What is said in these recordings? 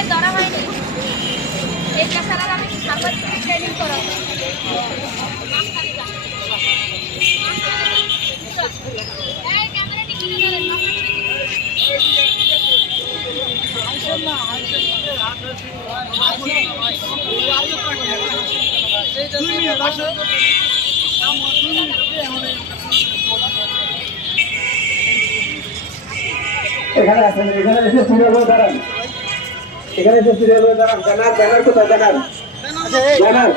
তাই ধরা হয়নি এই ক্যাসারার আমি সাংবাদিক ট্রেনিং এখানে আসেন এখানে এসে সিরিয়াল দাঁড়ান। এখানে এসে সিরিয়াল হয়ে দাঁড়ান ব্যানার ব্যানার কোথায় ব্যানার ব্যানার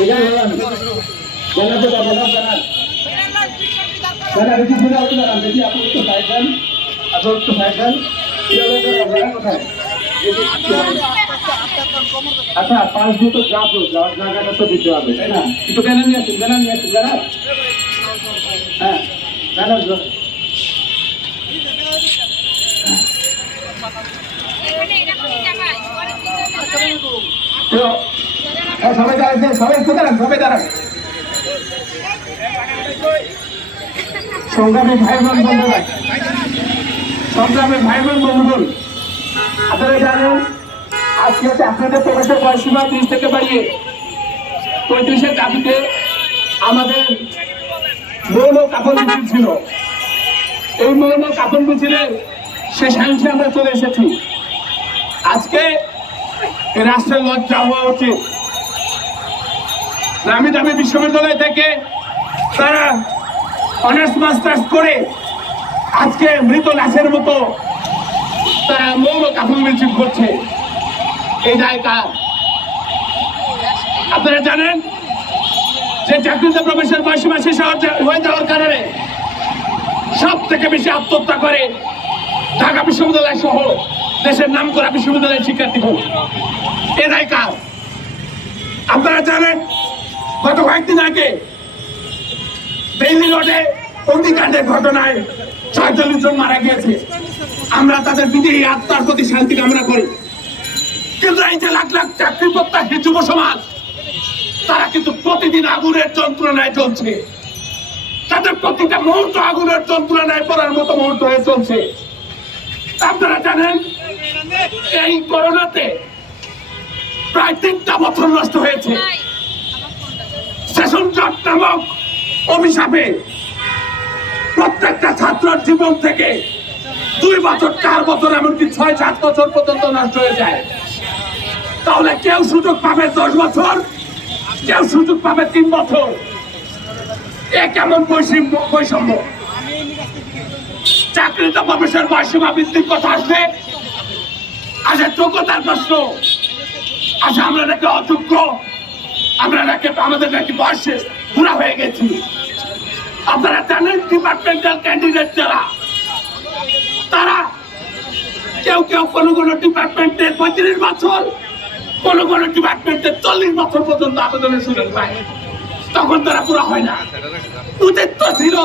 এখানে দাঁড়ান ব্যানার কোথায় ব্যানার ব্যানার ব্যানার একটু সিরিয়াল হয়ে দাঁড়ান দেখি আপনি একটু সাইড আপনি একটু সাইড দেন। হয়ে দাঁড়ান ব্যানার কোথায়। আচ্ছা পাঁচ দুটো যাব যাওয়ার জায়গাটা তো দিতে হবে, তাই না? একটু ব্যানার নিয়ে আসুন ব্যানার নিয়ে আসুন ব্যানার হ্যাঁ ব্যানার সবাই দাঁড়ান সবাই একটু দাঁড়ান, সবাই দাঁড়ান। সংগ্রামী ভাই বোন বন্ধুরা, সংগ্রামী ভাই বোন বন্ধুগণ, আপনারা জানেন, আজকে হচ্ছে আপনাদের প্রবেশের বয়সীমা ত্রিশ থেকে বাড়িয়ে পঁয়ত্রিশের দাবিতে আমাদের মৌন কাপড় মিছিল ছিল। এই মৌন কাপড় মিছিলের শেষাংশে আমরা চলে এসেছি। আজকে রাষ্ট্রের লজ্জা হওয়া উচিত। নামি দামি বিশ্ববিদ্যালয় থেকে তারা অনার্স মাস্টার্স করে আজকে মৃত লাশের মতো তারা মৌন কাপড় মিছিল করছে। এই দায় কার আপনারা জানেন যে চাকরিতে প্রবেশের বয়সীমা হওয়ার হয়ে যাওয়ার কারণে সব থেকে বেশি আত্মহত্যা করে ঢাকা বিশ্ববিদ্যালয় সহ দেশের নাম করা বিশ্ববিদ্যালয়ের শিক্ষার্থী হোক এ দায় কার আপনারা জানেন, গত কয়েকদিন আগে দিল্লি রোডে অগ্নিকাণ্ডের ঘটনায় ছয়চল্লিশ জন মারা গিয়েছে। আমরা তাদের বিদেহী আত্মার প্রতি শান্তি কামনা করি। কিন্তু এই যে লাখ লাখ চাকরি প্রত্যাশী যুব সমাজ, তারা কিন্তু প্রতিদিন আগুনের যন্ত্রণায় চলছে তাদের প্রতিটা মুহূর্ত আগুনের যন্ত্রণায় পড়ার মতো মুহূর্ত হয়ে চলছে। আপনারা জানেন, এই করোনাতে প্রায় তিনটা বছর নষ্ট হয়েছে। সেশন জট নামক অভিশাপে প্রত্যেকটা ছাত্রের জীবন থেকে দুই বছর, চার বছর, এমনকি ছয়, সাত বছর পর্যন্ত নষ্ট হয়ে যায়। তাহলে কেউ সুযোগ পাবে দশ বছর, কেউ সুযোগ পাবে তিন বছর। এ কেমন বৈষম্য বৈষম্য? চাকরিতে প্রবেশের বয়সীমা বৃদ্ধির কথা আসবে আসে যোগ্যতার প্রশ্ন। আসে আমরা নাকি অযোগ্য? আমরা নাকি আমাদের নাকি বয়সে বুড়া হয়ে গেছি। আপনারা জানেন ডিপার্টমেন্টাল ক্যান্ডিডেট যারা? তারা কেউ কেউ কোনো কোনো ডিপার্টমেন্টের পঁয়ত্রিশ বছর, কোনো কোনো ডিপার্টমেন্টের চল্লিশ বছর পর্যন্ত আবেদনের সুযোগ পায়। তখন তারা পুরা হয় না। উচিত তো ছিল